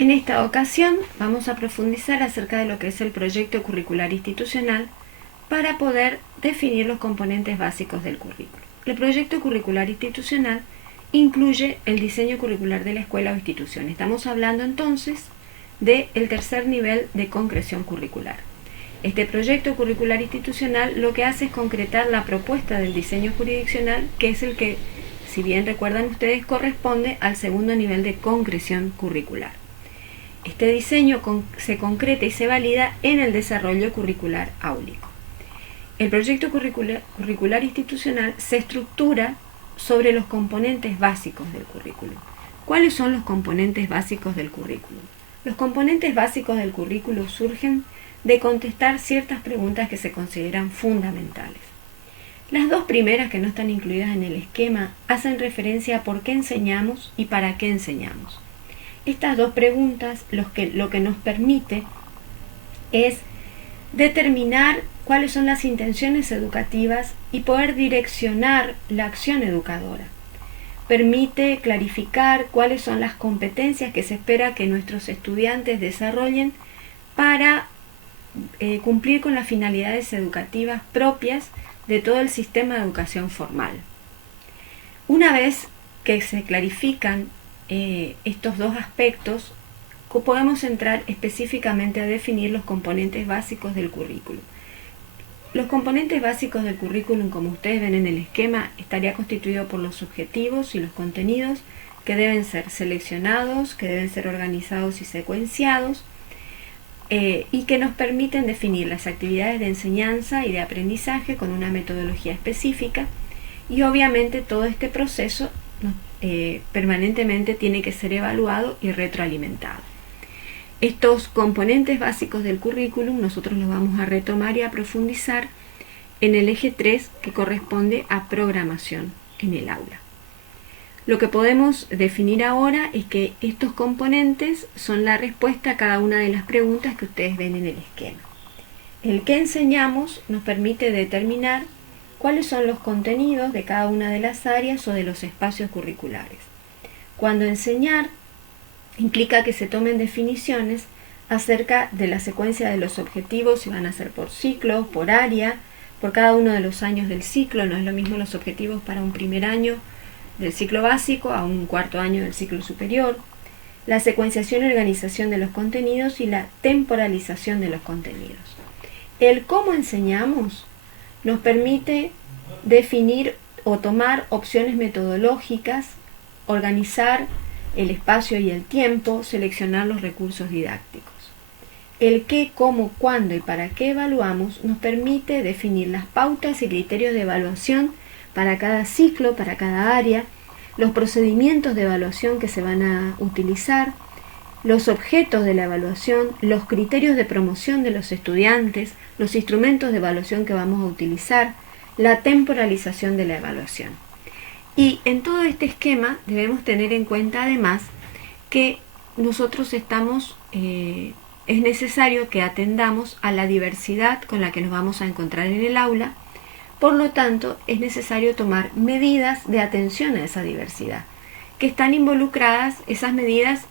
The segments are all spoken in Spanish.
En esta ocasión vamos a profundizar acerca de lo que es el proyecto curricular institucional para poder definir los componentes básicos del currículo. El proyecto curricular institucional incluye el diseño curricular de la escuela o institución. Estamos hablando entonces del tercer nivel de concreción curricular. Este proyecto curricular institucional lo que hace es concretar la propuesta del diseño jurisdiccional, que es el que, si bien recuerdan ustedes, corresponde al segundo nivel de concreción curricular. Este diseño se concreta y se valida en el desarrollo curricular áulico. El proyecto curricular institucional se estructura sobre los componentes básicos del currículum. ¿Cuáles son los componentes básicos del currículum? Los componentes básicos del currículum surgen de contestar ciertas preguntas que se consideran fundamentales. Las dos primeras, que no están incluidas en el esquema, hacen referencia a por qué enseñamos y para qué enseñamos. Estas dos preguntas lo que nos permite es determinar cuáles son las intenciones educativas y poder direccionar la acción educadora. Permite clarificar cuáles son las competencias que se espera que nuestros estudiantes desarrollen para cumplir con las finalidades educativas propias de todo el sistema de educación formal. Una vez que se clarifican estos dos aspectos, podemos entrar específicamente a definir los componentes básicos del currículum. Los componentes básicos del currículum, como ustedes ven en el esquema, estaría constituido por los objetivos y los contenidos, que deben ser seleccionados, que deben ser organizados y secuenciados, y que nos permiten definir las actividades de enseñanza y de aprendizaje con una metodología específica, y obviamente todo este proceso permanentemente tiene que ser evaluado y retroalimentado. Estos componentes básicos del currículum nosotros los vamos a retomar y a profundizar en el eje 3, que corresponde a programación en el aula. Lo que podemos definir ahora es que estos componentes son la respuesta a cada una de las preguntas que ustedes ven en el esquema. El que enseñamos nos permite determinar cuáles son los contenidos de cada una de las áreas o de los espacios curriculares. Cuando enseñar implica que se tomen definiciones acerca de la secuencia de los objetivos, si van a ser por ciclo, por área, por cada uno de los años del ciclo. No es lo mismo los objetivos para un primer año del ciclo básico a un cuarto año del ciclo superior, la secuenciación y organización de los contenidos y la temporalización de los contenidos. El cómo enseñamos nos permite definir o tomar opciones metodológicas, organizar el espacio y el tiempo, seleccionar los recursos didácticos. El qué, cómo, cuándo y para qué evaluamos nos permite definir las pautas y criterios de evaluación para cada ciclo, para cada área, los procedimientos de evaluación que se van a utilizar, los objetos de la evaluación, los criterios de promoción de los estudiantes, los instrumentos de evaluación que vamos a utilizar, la temporalización de la evaluación. Y en todo este esquema debemos tener en cuenta además que nosotros es necesario que atendamos a la diversidad con la que nos vamos a encontrar en el aula. Por lo tanto, es necesario tomar medidas de atención a esa diversidad, que están involucradas. Esas medidas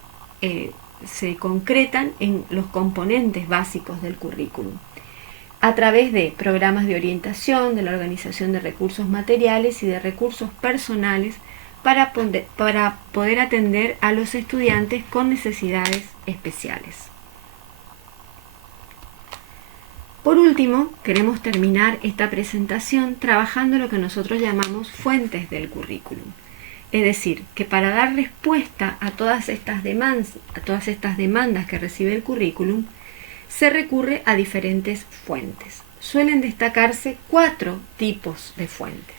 se concretan en los componentes básicos del currículum, a través de programas de orientación, de la organización de recursos materiales y de recursos personales para poder atender a los estudiantes con necesidades especiales. Por último, queremos terminar esta presentación trabajando lo que nosotros llamamos fuentes del currículum. Es decir, que para dar respuesta a todas estas demandas que recibe el currículum, se recurre a diferentes fuentes. Suelen destacarse 4 tipos de fuentes.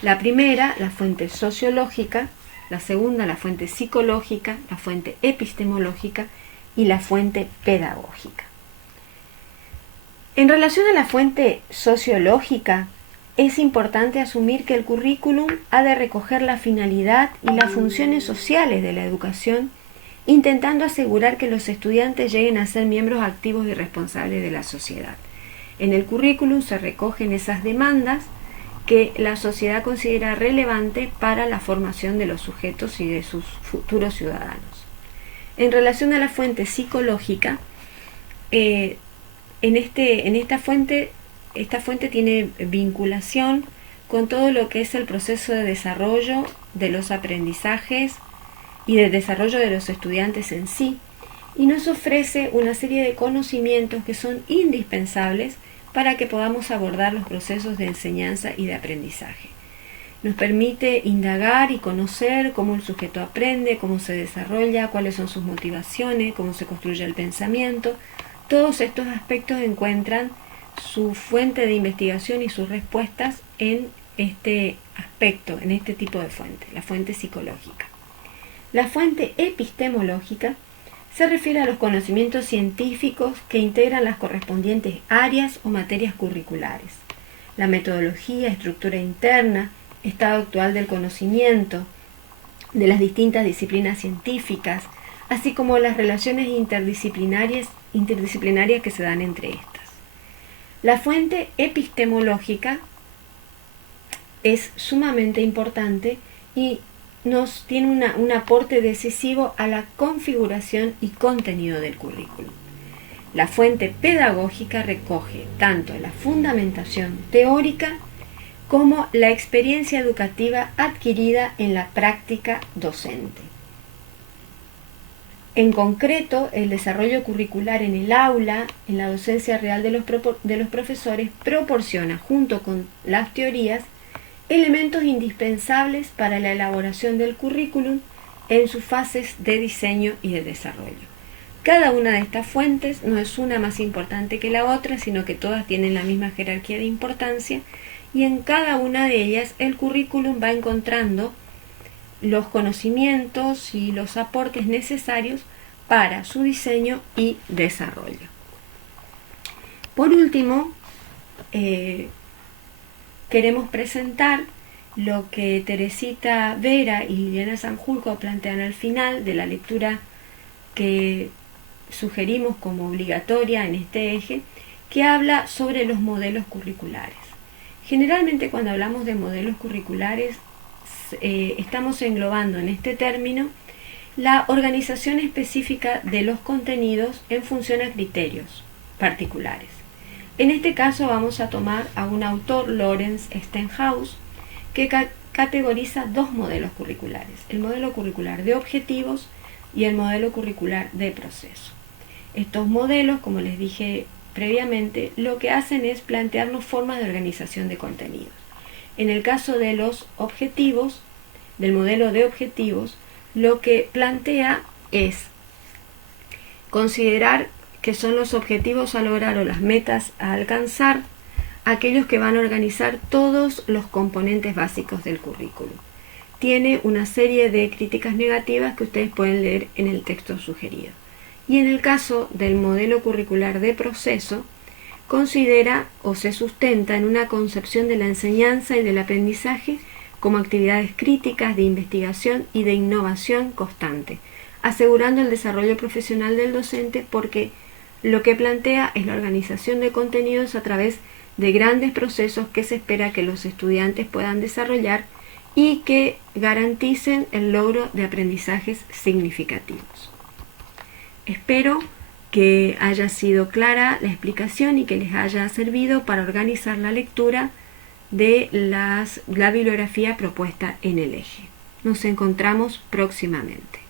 La primera, la fuente sociológica; la segunda, la fuente psicológica; la fuente epistemológica y la fuente pedagógica. En relación a la fuente sociológica, es importante asumir que el currículum ha de recoger la finalidad y las funciones sociales de la educación, intentando asegurar que los estudiantes lleguen a ser miembros activos y responsables de la sociedad. En el currículum se recogen esas demandas que la sociedad considera relevante para la formación de los sujetos y de sus futuros ciudadanos. En relación a la fuente psicológica, esta fuente tiene vinculación con todo lo que es el proceso de desarrollo de los aprendizajes y de desarrollo de los estudiantes en sí, y nos ofrece una serie de conocimientos que son indispensables para que podamos abordar los procesos de enseñanza y de aprendizaje. Nos permite indagar y conocer cómo el sujeto aprende, cómo se desarrolla, cuáles son sus motivaciones, cómo se construye el pensamiento. Todos estos aspectos encuentran su fuente de investigación y sus respuestas en este aspecto, en este tipo de fuente, la fuente psicológica. La fuente epistemológica se refiere a los conocimientos científicos que integran las correspondientes áreas o materias curriculares. La metodología, estructura interna, estado actual del conocimiento, de las distintas disciplinas científicas, así como las relaciones interdisciplinarias que se dan entre estas. La fuente epistemológica es sumamente importante y nos tiene un aporte decisivo a la configuración y contenido del currículum. La fuente pedagógica recoge tanto la fundamentación teórica como la experiencia educativa adquirida en la práctica docente. En concreto, el desarrollo curricular en el aula, en la docencia real de los profesores, proporciona, junto con las teorías, elementos indispensables para la elaboración del currículum en sus fases de diseño y de desarrollo. Cada una de estas fuentes no es una más importante que la otra, sino que todas tienen la misma jerarquía de importancia, y en cada una de ellas el currículum va encontrando los conocimientos y los aportes necesarios para su diseño y desarrollo. Por último, queremos presentar lo que Teresita Vera y Liliana Sanjurjo plantean al final de la lectura que sugerimos como obligatoria en este eje, que habla sobre los modelos curriculares. Generalmente cuando hablamos de modelos curriculares estamos englobando en este término la organización específica de los contenidos en función a criterios particulares. En este caso vamos a tomar a un autor, Lawrence Stenhouse, que categoriza dos modelos curriculares, el modelo curricular de objetivos y el modelo curricular de proceso. Estos modelos, como les dije previamente, lo que hacen es plantearnos formas de organización de contenidos. En el caso de los objetivos, del modelo de objetivos, lo que plantea es considerar que son los objetivos a lograr o las metas a alcanzar aquellos que van a organizar todos los componentes básicos del currículum. Tiene una serie de críticas negativas que ustedes pueden leer en el texto sugerido. Y en el caso del modelo curricular de proceso, considera o se sustenta en una concepción de la enseñanza y del aprendizaje como actividades críticas de investigación y de innovación constante, asegurando el desarrollo profesional del docente porque lo que plantea es la organización de contenidos a través de grandes procesos que se espera que los estudiantes puedan desarrollar y que garanticen el logro de aprendizajes significativos. Espero que haya sido clara la explicación y que les haya servido para organizar la lectura de la bibliografía propuesta en el eje. Nos encontramos próximamente.